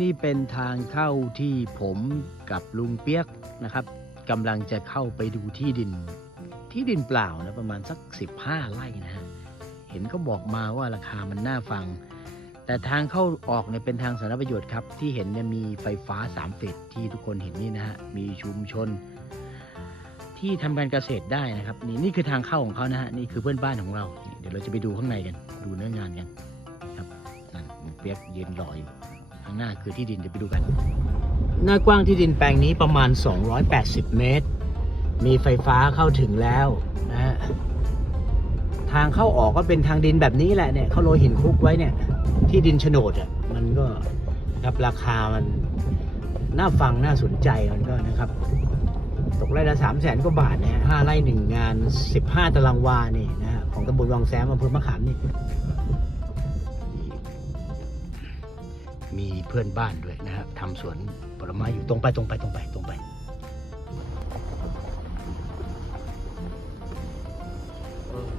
นี่เป็นทางเข้าที่ผมกับลุงเปียกนะครับกำลังจะเข้าไปดูที่ดิน ที่ดินเปล่านะประมาณสัก 15 ไร่นะฮะเห็นเขาบอกมาว่าราคามันน่าฟัง แต่ทางเข้าออกเนี่ยเป็นทางสาธารณประโยชน์ครับ ที่เห็นเนี่ยมีไฟฟ้า3เฟสที่ทุกคนเห็นนี่นะฮะมีชุมชน ที่ทำการเกษตรได้นะครับ นี่นี่คือทางเข้าของเขานะฮะนี่คือเพื่อนบ้านของเราเดี๋ยวเราจะไปดูข้างในกัน ดูเนื้องานกัน ครับนั่นลุงเปียกยืนรออยู่ ข้างหน้าคือที่ดินเดี๋ยวไปดูกัน หน้ากว้างที่ดินแปลงนี้ประมาณ 280 เมตร มีไฟฟ้าเข้าถึงแล้วนะฮะทางเข้าออกก็เป็นทางดินแบบนี้แหละเนี่ยเขาโรยหินคลุกไว้เนี่ย ที่ดินโฉนดอะมันก็ครับราคามันน่าฟังน่าสนใจมันก็นะครับ ตกไร่ละสามแสนกว่าบาทนะฮะห้าไร่หนึ่งงานสิบห้าตารางวานี่นะฮะของตำบลวังแซมอำเภอมะขามนี่ มีเพื่อนบ้านด้วยนะครับทำสวนผลไม้อยู่ตรงไปตรงไปตรงไปตรงไป เออ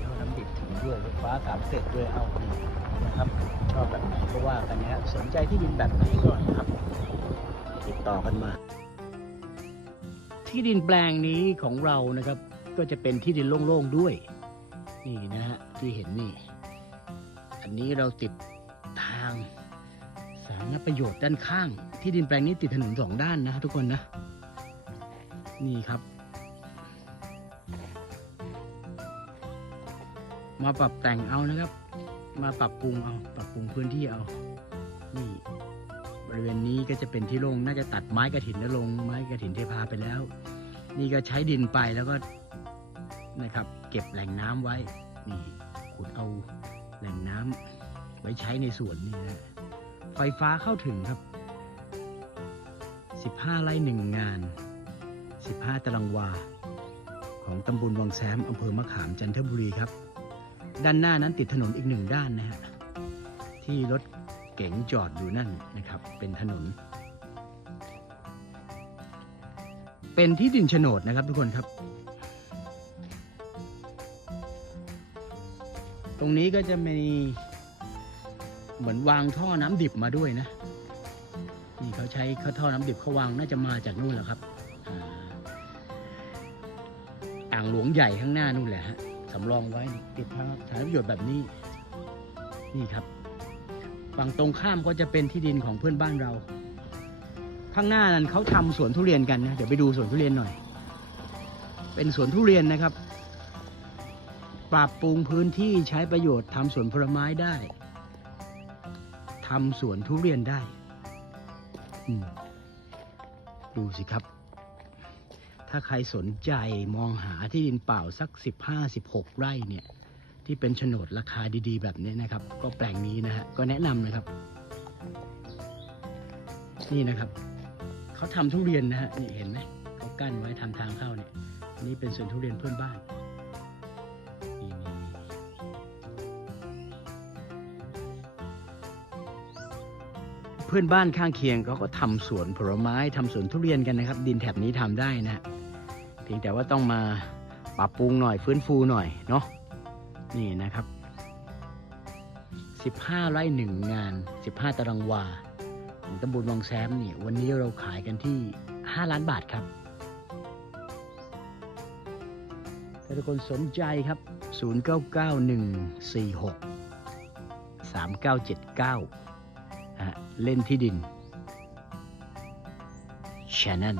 เอาน้ำดิบถึงด้วยไฟฟ้าสามเสร็จด้วยเอานี่นะครับ ชอบแบบไหนก็ว่ากันนะฮะสนใจที่ดินแบบไหนก็นะครับ ติดต่อกันมา ที่ดินแปลงนี้ของเรานะครับ ก็จะเป็นที่ดินโล่งๆด้วย นี่นะฮะที่เห็นนี่ อันนี้เราติด สาธารณประโยชน์ด้านข้าง ที่ดินแปลงนี้ติดถนนสองด้านนะทุกคนนะ นี่ครับ มาปรับแต่งเอานะครับ มาปรับปรุงเอาปรับปรุงพื้นที่เอา นี่ บริเวณนี้ก็จะเป็นที่โล่งน่าจะตัดไม้กระถินแล้วลงไม้กระถินเทพาไปแล้ว นี่ก็ใช้ดินไปแล้วก็นะครับ เก็บแหล่งน้ำไว้นี่ขุดเอาแหล่งน้ำไว้ใช้ในสวนนี่นะ ไฟฟ้าเข้าถึงครับ 15ไร่หนึ่งงาน 15 ตารางวา ของตำบลวังแซมอำเภอมะขามจันทบุรีครับ ด้านหน้านั้นติดถนนอีกหนึ่งด้านนะฮะ ที่รถเก๋งจอดอยู่นั่นนะครับ เป็นถนน เป็นที่ดินโฉนดนะครับทุกคนครับ ตรงนี้ก็จะมี เหมือนวางท่อน้ำดิบมาด้วยนะนี่เขาใช้เขาท่อน้ำดิบเขาวางน่าจะมาจากนู่นแหละครับอ่างหลวงใหญ่ข้างหน้านู่นแหละฮะสำรองไว้ติดทางสารประโยชน์แบบนี้นี่ครับฝั่งตรงข้ามก็จะเป็นที่ดินของเพื่อนบ้านเรา ข้างหน้านั้นเขาทำสวนทุเรียนกันนะเดี๋ยวไปดูสวนทุเรียนหน่อย เป็นสวนทุเรียนนะครับ ปรับปรุงพื้นที่ใช้ประโยชน์ทำสวนผลไม้ได้ ทำสวนทุเรียนได้ ดูสิครับ ถ้าใครสนใจมองหาที่ดินเปล่าสัก 15-16 ไร่เนี่ย ที่เป็นโฉนดราคาดีๆ แบบนี้นะครับ ก็แปลงนี้นะฮะ ก็แนะนำนะครับ นี่นะครับ เขาทำทุเรียนนะฮะ นี่เห็นไหม เขากั้นไว้ทำทางเข้าเนี่ย นี่เป็นสวนทุเรียนเพื่อนบ้าน เพื่อนบ้านข้างเคียงเขาก็ทำสวนผลไม้ทำสวนทุเรียนกันนะครับ ดินแถบนี้ทำได้นะเพียงแต่ว่าต้องมาปรับปรุงหน่อยฟื้นฟูหน่อยเนาะนี่นะครับ 15 ไร่หนึ่งงาน 15 ตารางวา ของตำบลวังแซมนี่วันนี้เราขายกันที่ 5 ล้านบาทครับถ้าทุกคนสนใจครับ 099146 3979 เล่นที่ดิน Channel